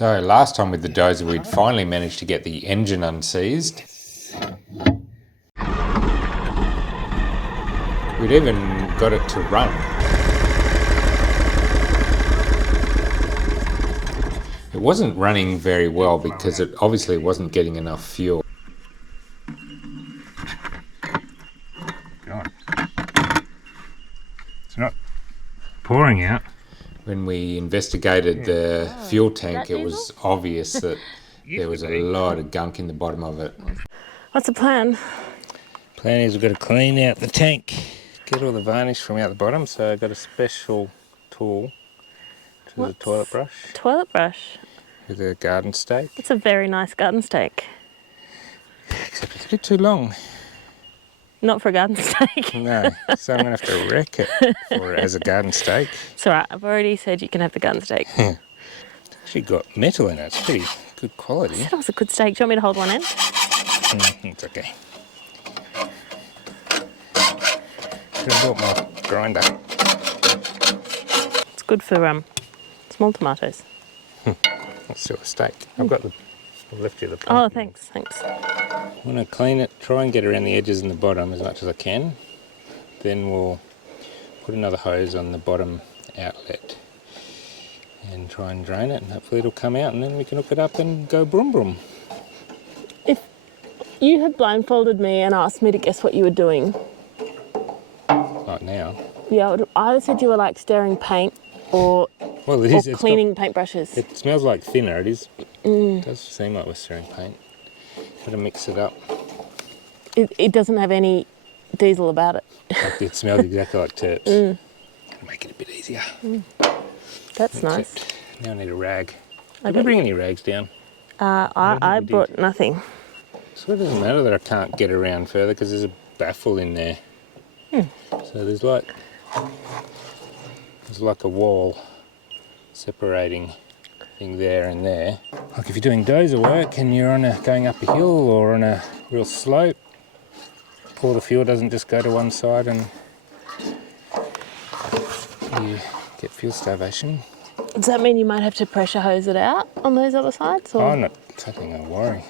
So last time with the Dozer, we'd finally managed to get the engine unseized. We'd even got it to run. It wasn't running very well because it obviously wasn't getting enough fuel. God. It's not pouring out. When we investigated the fuel tank, it was obvious that there was a lot of gunk in the bottom of it. What's the plan? Plan is we've got to clean out the tank, get all the varnish from out the bottom. So I've got a special tool, which is a toilet brush. Toilet brush? With a garden stake. It's a very nice garden stake. Except it's a bit too long. Not for a garden stake. No, so I'm going to have to wreck it as a garden stake. It's alright, I've already said you can have the garden stake. It's actually got metal in it, it's pretty good quality. That was a good stake. Do you want me to hold one end? It's okay. Should have bought my grinder. It's good for small tomatoes. Let's do a steak. I've left you the plate. Oh, thanks. I want to clean it, try and get around the edges and the bottom as much as I can. Then we'll put another hose on the bottom outlet and try and drain it, and hopefully it'll come out, and then we can hook it up and go broom broom. If you had blindfolded me and asked me to guess what you were doing. Like now. Yeah, I would either said you were like stirring paint or cleaning paintbrushes. It smells like thinner, it is. It does seem like we're stirring paint. Got to mix it up. It doesn't have any diesel about it. Like it smells exactly like turps. Gotta make it a bit easier. That's nice. Now I need a rag. Did we bring any rags down? I brought nothing. So it doesn't matter that I can't get around further because there's a baffle in there. So there's like a wall separating thing there and there. Like if you're doing dozer work and you're going up a hill or on a real slope, all the fuel doesn't just go to one side and you get fuel starvation. Does that mean you might have to pressure hose it out on those other sides? Or? Oh, not taking a worry.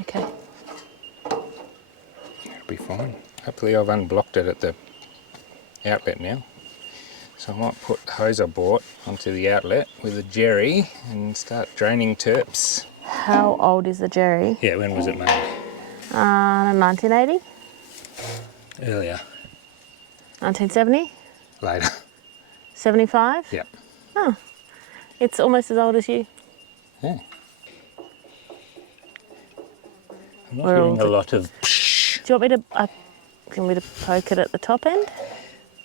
Okay. It'll be fine. Hopefully I've unblocked it at the outlet now. So I might put the hose I bought onto the outlet with a jerry and start draining terps. How old is the jerry? Yeah, when was it made? 1980? Earlier. 1970? Later. 75? Yeah. Oh, it's almost as old as you. Yeah. I'm not hearing a lot of psh. Do you want me to poke it at the top end?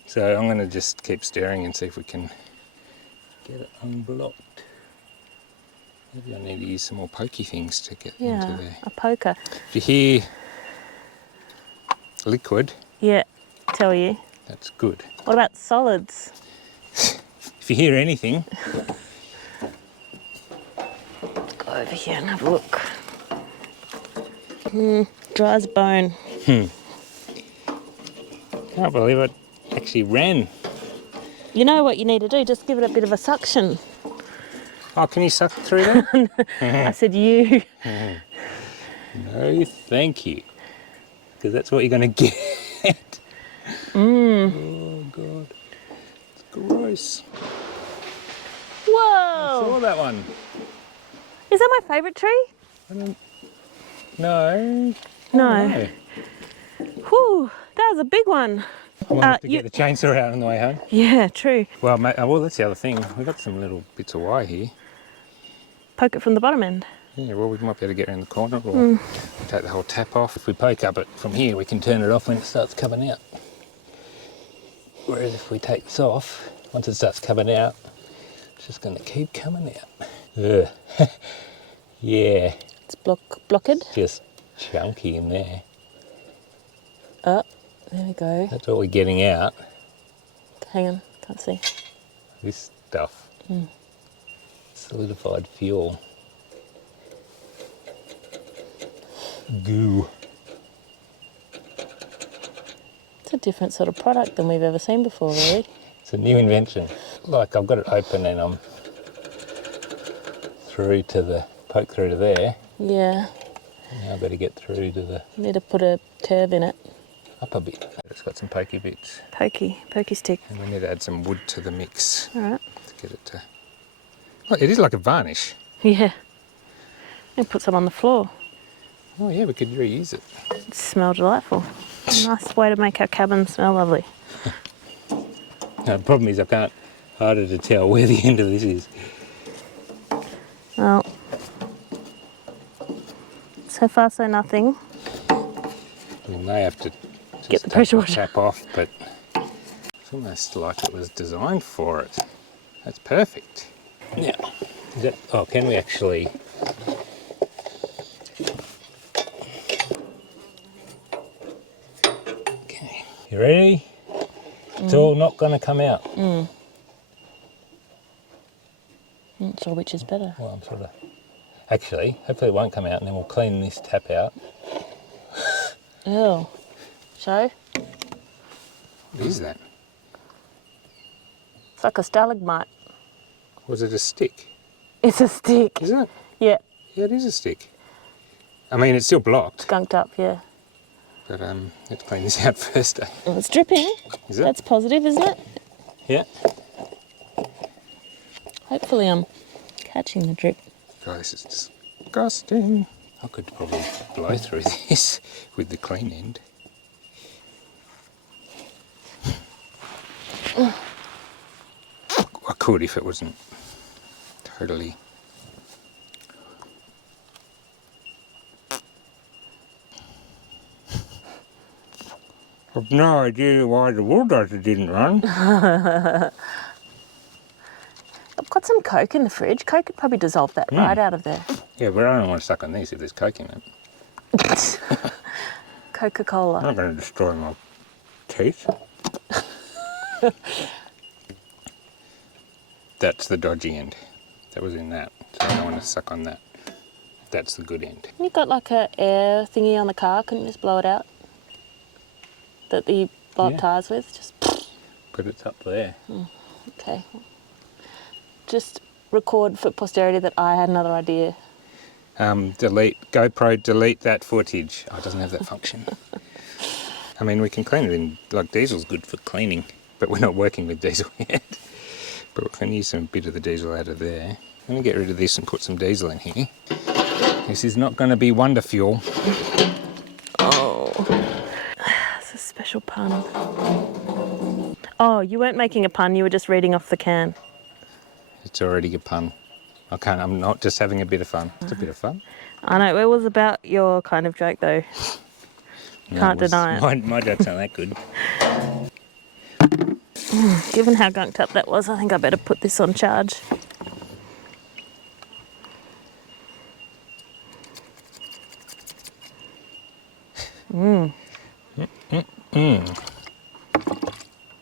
So I'm going to just keep stirring and see if we can get it unblocked. Maybe I need to use some more pokey things to get into there. A poker. If you hear liquid, Yeah, tell you. that's good. What about solids? If you hear anything, Go over here and have a look. Dry as a bone. can't believe it actually ran. You know what you need to do? Just give it a bit of a suction. Oh, can you suck through that? I said you. No, thank you. Because that's what you're going to get. Oh, God. It's gross. Whoa! I saw that one. Is that my favourite tree? No. No. Whew, that was a big one. I might have to get the chainsaw out on the way home. Yeah, true. Well, mate, that's the other thing. We've got some little bits of wire here. Poke it from the bottom end. Yeah, well, we might be able to get around the corner or take the whole tap off. If we poke up it from here, we can turn it off when it starts coming out. Whereas if we take this off, once it starts coming out, it's just going to keep coming out. Ugh. Yeah. It's blocked. Just chunky in there. Oh, there we go. That's what we're getting out. Hang on, can't see. This stuff. Solidified fuel. Goo. It's a different sort of product than we've ever seen before, really. It's a new invention. Like I've got it open and I'm through to the, poke through to there. Yeah. Now I've got to get through to the... Need to put a curve in it. Up a bit. It's got some pokey bits. Pokey stick. And we need to add some wood to the mix. Alright. To get it to... Oh, it is like a varnish. Yeah. And put some on the floor. Oh yeah, we could reuse it. It smells delightful. Nice way to make our cabin smell lovely. No, the problem is I can't, harder to tell where the end of this is. Well, so far so nothing. We may have to just Get the pressure washer. tap off, but it's almost like it was designed for it. That's perfect. Now, is that, oh, can we actually... Okay, you ready? It's all not going to come out. Not sure which is better. Well, I'm sort of... Actually, hopefully it won't come out, and then we'll clean this tap out. Ew. Show? What is that? It's like a stalagmite. Was it a stick? It's a stick. Is it? Yeah. Yeah, it is a stick. I mean, it's still blocked. Skunked up, yeah. But let's clean this out first. Well, it's dripping. Is it? That's positive, isn't it? Yeah. Hopefully I'm catching the drip. God, this is disgusting. I could probably blow through this with the clean end. I could if it wasn't totally... I've no idea why the bulldozer didn't run. I've got some Coke in the fridge. Coke could probably dissolve that right out of there. Yeah, but I don't want to suck on these if there's Coke in it. Coca-Cola. I'm not going to destroy my teeth. That's the dodgy end. That was in that. So I don't want to suck on that. That's the good end. You've got like a air thingy on the car. Couldn't you just blow it out? That you blow up tyres with? Just... But it's up there. Okay. Just record for posterity that I had another idea. Delete, GoPro, delete that footage. Oh, it doesn't have that function. I mean, we can clean it in, like diesel's good for cleaning, but we're not working with diesel yet. But we can use some bit of the diesel out of there. I'm going to get rid of this and put some diesel in here. This is not going to be wonder fuel. Oh. It's a special pun. Oh, you weren't making a pun, you were just reading off the can. It's already a pun. I'm not just having a bit of fun. It's a bit of fun. I know, it was about your kind of joke though. Can't deny it. My jokes aren't that good. Given how gunked up that was, I think I better put this on charge.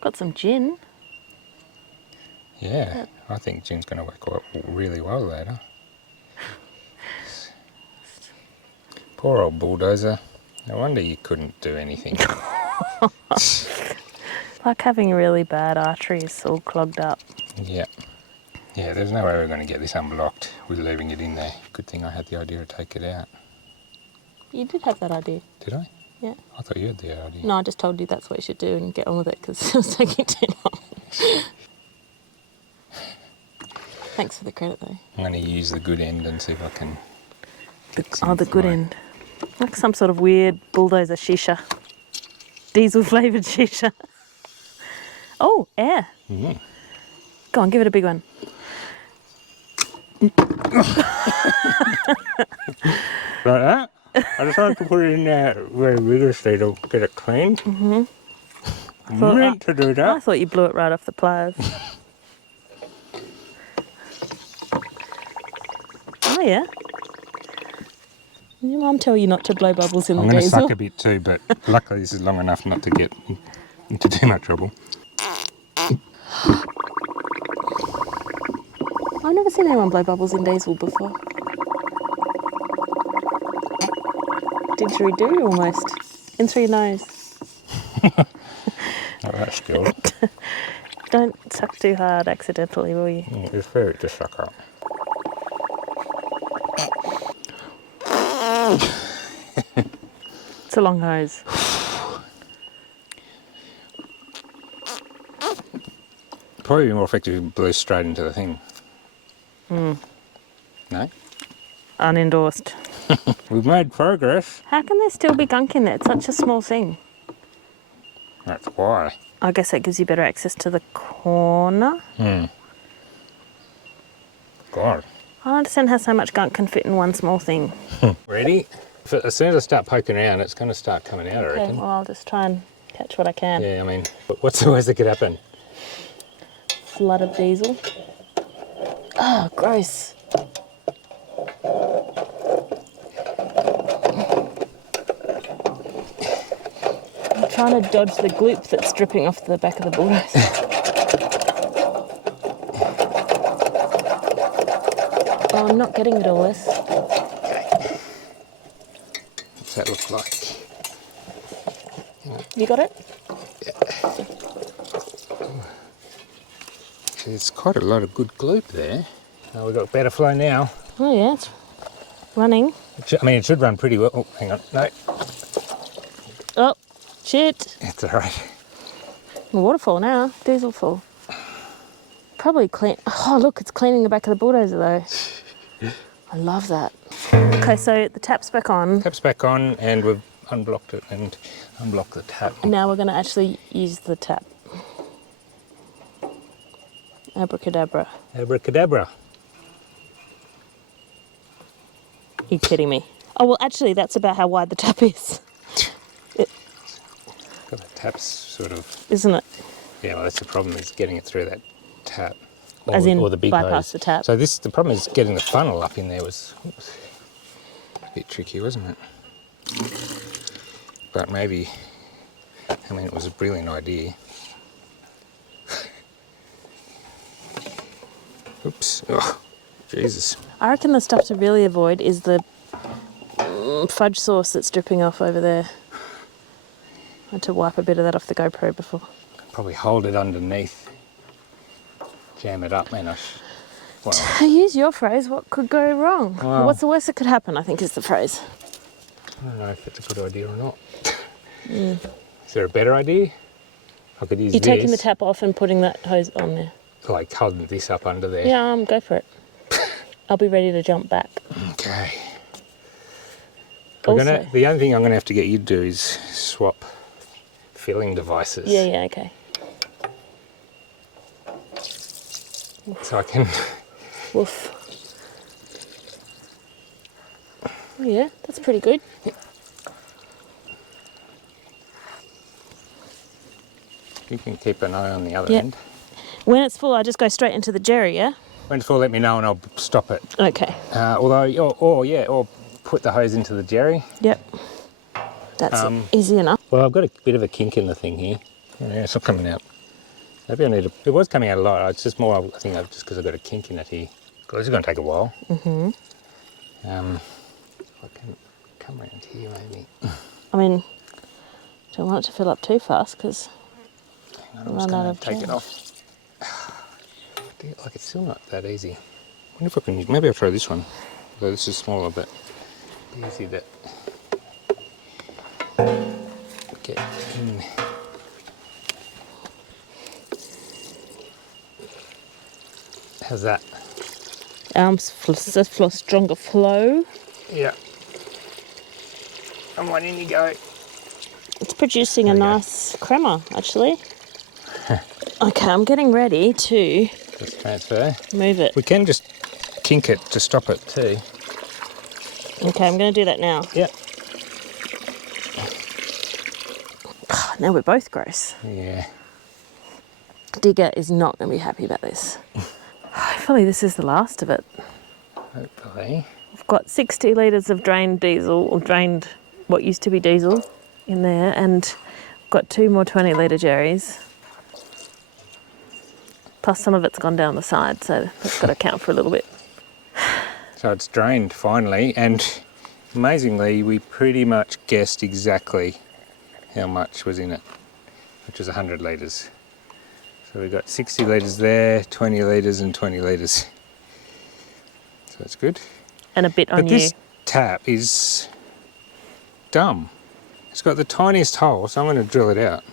Got some gin. Yeah, I think gin's going to work really well later. Poor old bulldozer. No wonder you couldn't do anything. Like having really bad arteries all clogged up. Yeah. Yeah, there's no way we're going to get this unblocked with leaving it in there. Good thing I had the idea to take it out. You did have that idea. Did I? Yeah. I thought you had the idea. No, I just told you that's what you should do and get on with it because it was taking too long. Thanks for the credit though. I'm going to use the good end and see if I can... The good end. Like some sort of weird bulldozer shisha. Diesel flavoured shisha. Oh, air. Go on, give it a big one. Like that? I just wanted to put it in there very vigorously to get it clean. I meant to do that. I thought you blew it right off the pliers. Oh yeah. Did your mum tell you not to blow bubbles in the diesel? I'm going to suck a bit too, but luckily this is long enough not to get into too much trouble. I've never seen anyone blow bubbles in diesel before. Didgeridoo almost. In through your nose. Not that skilled. Don't suck too hard accidentally, will you? It's very to suck up. It's a long hose. Probably be more effective if you blew straight into the thing. No? Unendorsed. We've made progress. How can there still be gunk in there? It's such a small thing. That's why. I guess that gives you better access to the corner. God. I don't understand how so much gunk can fit in one small thing. Ready? As soon as I start poking around, it's going to start coming out, I Okay, reckon. well, I'll just try and catch what I can. Yeah, I mean, what's the worst that could happen? Flood of diesel. Oh, gross. I'm trying to dodge the gloop that's dripping off the back of the bulldozer. Oh, I'm not getting it all this. What's that look like? You got it? There's quite a lot of good gloop there. Oh, we've got better flow now. Oh, yeah, it's running. I mean, it should run pretty well. Oh, hang on. No, Oh, shit. it's all right. Waterfall now, diesel full. Probably clean. Oh, look, it's cleaning the back of the bulldozer though. I love that. Okay, so the tap's back on. Tap's back on, and we've unblocked it and unblocked the tap. Now we're going to actually use the tap. Abracadabra. Abracadabra. Are you kidding me? Oh, well, actually, that's about how wide the tap is. Got the tap's sort of. Isn't it? Yeah, well, that's the problem, is getting it through that tap. Or, As in or the big bypass hose. the tap. So the problem is getting the funnel up in there was a bit tricky, wasn't it? But maybe, I mean, it was a brilliant idea. Oops. Oh, Jesus. I reckon the stuff to really avoid is the fudge sauce that's dripping off over there. I had to wipe a bit of that off the GoPro before. Probably hold it underneath. Jam it up, man. Well, To use your phrase, what could go wrong? Well- What's the worst that could happen, I think is the phrase. I don't know if it's a good idea or not. Is there a better idea? I could use You're this. taking the tap off and putting that hose on there. Like holding this up under there. Yeah, go for it. I'll be ready to jump back. Okay. Also, The only thing I'm gonna have to get you to do is swap filling devices. yeah, okay. So I can. Woof. Oh, yeah, that's pretty good. You can keep an eye on the other Yeah. end. When it's full, I just go straight into the jerry, yeah? When it's full, let me know and I'll stop it. Okay. Or put the hose into the jerry. Yep. That's easy enough. Well, I've got a bit of a kink in the thing here. Yeah, it's not coming out. Maybe I need to. It was coming out a lot. It's just more. I think just because I've got a kink in it here. This is going to take a while. Mm-hmm. I can come around here maybe. I mean, don't want it to fill up too fast because Hang on, I'm just run out going of to take it jam. off. Like it's still not that easy. I wonder if I can use. Maybe I'll try this one. Although this is smaller, but easy to get in. How's that? Stronger flow. Yeah. And on in you go. It's producing a There we go. nice crema, actually. Okay, I'm getting ready to Just transfer. move it. We can just kink it to stop it too. Okay, I'm going to do that now. Yep. Now we're both gross. Yeah. Digger is not going to be happy about this. Hopefully this is the last of it. Hopefully. I've got 60 litres of drained diesel, or drained what used to be diesel in there, and I've got 2 more 20-litre jerrys. Plus some of it's gone down the side, so that's got to count for a little bit. So it's drained finally, and amazingly we pretty much guessed exactly how much was in it, which was 100 litres. So we've got 60 litres there, 20 litres and 20 litres. So that's good. And a bit on But you. this tap is dumb. It's got the tiniest hole, so I'm going to drill it out. I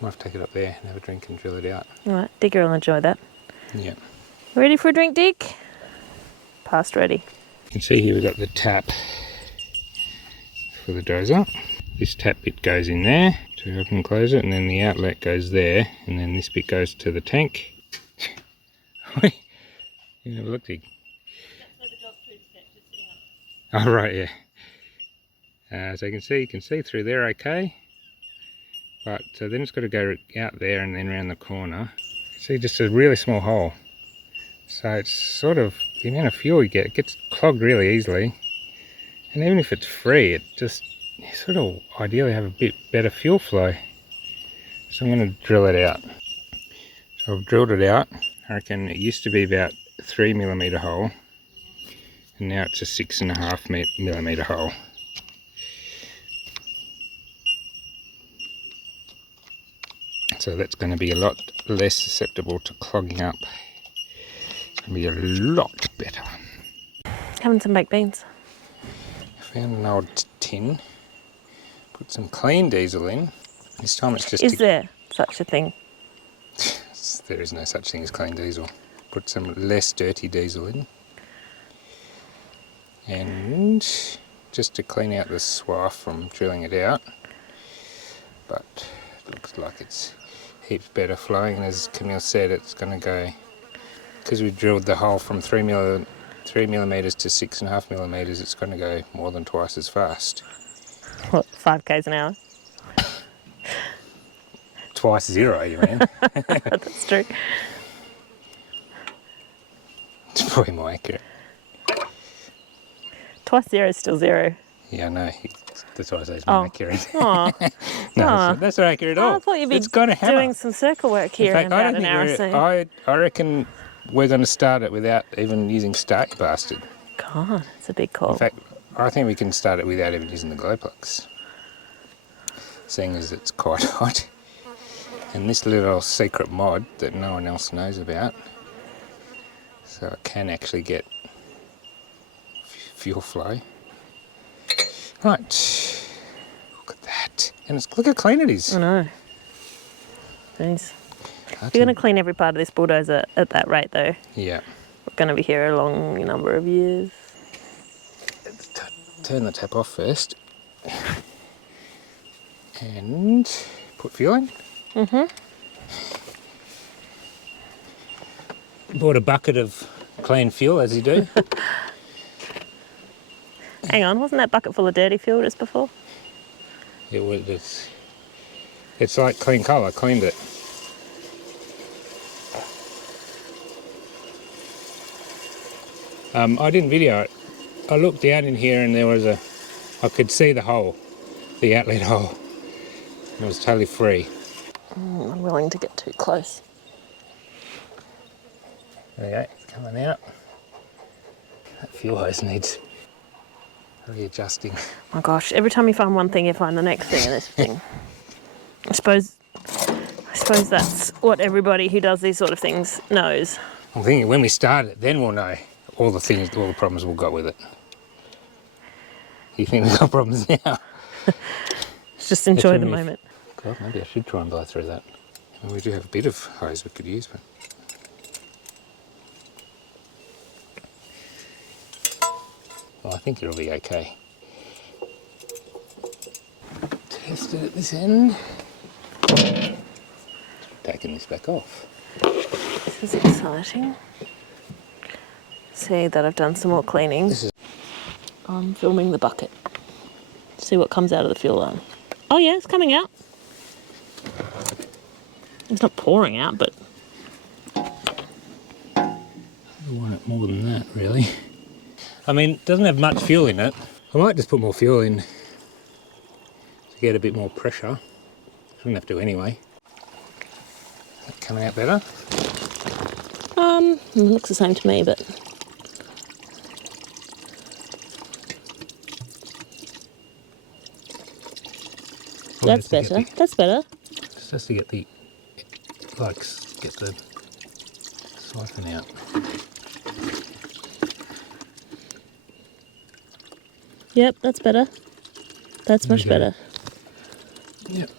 might have to take it up there and have a drink and drill it out. All right, Digger will enjoy that. Yeah. Ready for a drink, Dick? Past ready. You can see here we've got the tap for the dozer. This tap bit goes in there to open and close it, and then the outlet goes there, and then this bit goes to the tank. You never looked, Dig. Oh right, yeah. So you can see through there okay, but then it's got to go out there and then around the corner. See, just a really small hole. So it's sort of the amount of fuel you get, it gets clogged really easily. And even if it's free, it just you sort of ideally have a bit better fuel flow. So I'm going to drill it out. So I've drilled it out. I reckon it used to be about 3mm hole, and now it's a 6.5mm hole. So that's going to be a lot less susceptible to clogging up. It's going to be a lot better. Having some baked beans. Found an old tin, put some clean diesel in. This time it's just... Is there such a thing? There is no such thing as clean diesel. Put some less dirty diesel in. And just to clean out the swath from drilling it out. But it looks like it's heaps better flowing, and as Camille said, it's going to go, because we drilled the hole from 3mm to 6.5mm, it's going to go more than twice as fast. What, 5 k's an hour? Twice 0, you mean? That's true. It's probably more accurate. Twice 0 is still 0. Yeah, I know. That's why I say it's more accurate. Oh. No, that's not accurate at all. I thought you'd be It's got a hammer. doing some circle work here in about an hour or so. I reckon we're going to start it without even using Start You Bastard. God, it's a big call. In fact, I think we can start it without even using the glow plugs, seeing as it's quite hot. And this little secret mod that no one else knows about, so it can actually get fuel flow. Right, look at that. And look how clean it is. I know. Jeez. If you're going to clean every part of this bulldozer at that rate, though, yeah, we're going to be here a long number of years. Let's turn the tap off first. And put fuel in. Bought a bucket of clean fuel, as you do. Hang on, wasn't that bucket full of dirty fuel just before? It was. It's like clean coal. I cleaned it. I didn't video it. I looked down in here and there was I could see the hole, the outlet hole. It was totally free. I'm willing to get too close. There we go, it's coming out. That fuel hose needs readjusting. My gosh, every time you find one thing, you find the next thing in this thing. I suppose that's what everybody who does these sort of things knows. I'm thinking when we start it, then we'll know all the problems we've got with it. You think we've got problems now? Let's just enjoy the moment. God, maybe I should try and blow through that. Well, we do have a bit of hose we could use, but... Well, I think it'll be okay. Test it at this end. Taking this back off. This is exciting. See that I've done some more cleaning. I'm filming the bucket. See what comes out of the fuel line. Oh yeah, it's coming out. It's not pouring out, but... I want it more than that, really. I mean, it doesn't have much fuel in it. I might just put more fuel in to get a bit more pressure. Shouldn't have to anyway. Is that coming out better? It looks the same to me, but... That's better. That's better. Just to get the, get the siphon out. Yep, that's better. That's much Okay. better. Yep.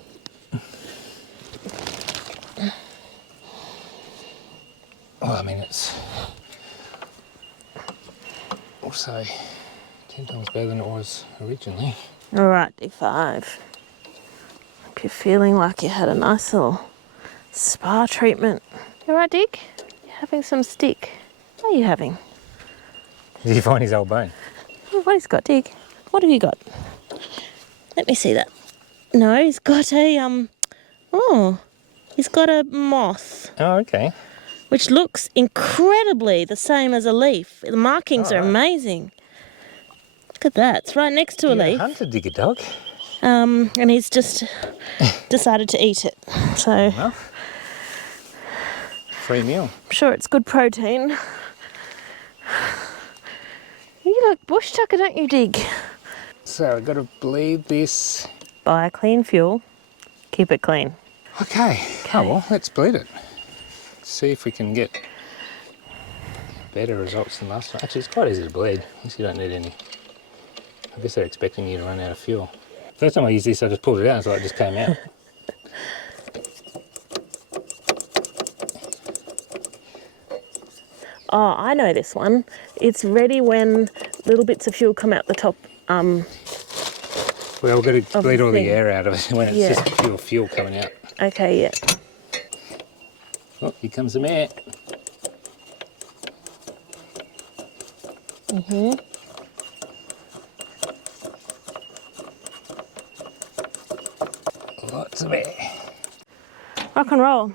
Well, I mean, it's also 10 times better than it was originally. All right, D5. Hope you're feeling like you had a nice little spa treatment. You all right, Dick? You're having some stick. What are you having? Did you find his old bone? Oh, what he's got, Dick? What have you got? Let me see that. No, he's got a, oh, he's got a moth, Oh, okay. which looks incredibly the same as a leaf. The markings are right. amazing. Look at that. It's right next to a You're a leaf. hunter, digger dog. And he's just decided to eat it. So I'm Well, free meal. sure it's good protein. You like bush tucker, don't you, Dig? So I've got to bleed this. Buy a clean fuel. Keep it clean. Okay. Oh, well, let's bleed it. See if we can get better results than last time. Actually, it's quite easy to bleed. At least you don't need any. I guess they're expecting you to run out of fuel. First time I used this, I just pulled it out and so it just came out. Oh, I know this one. It's ready when little bits of fuel come out the top. Well, we've got to bleed all the thing. air out of it when it's Yeah. just pure fuel coming out. Okay, yeah. Oh, here comes some air. Lots of air. Rock and roll.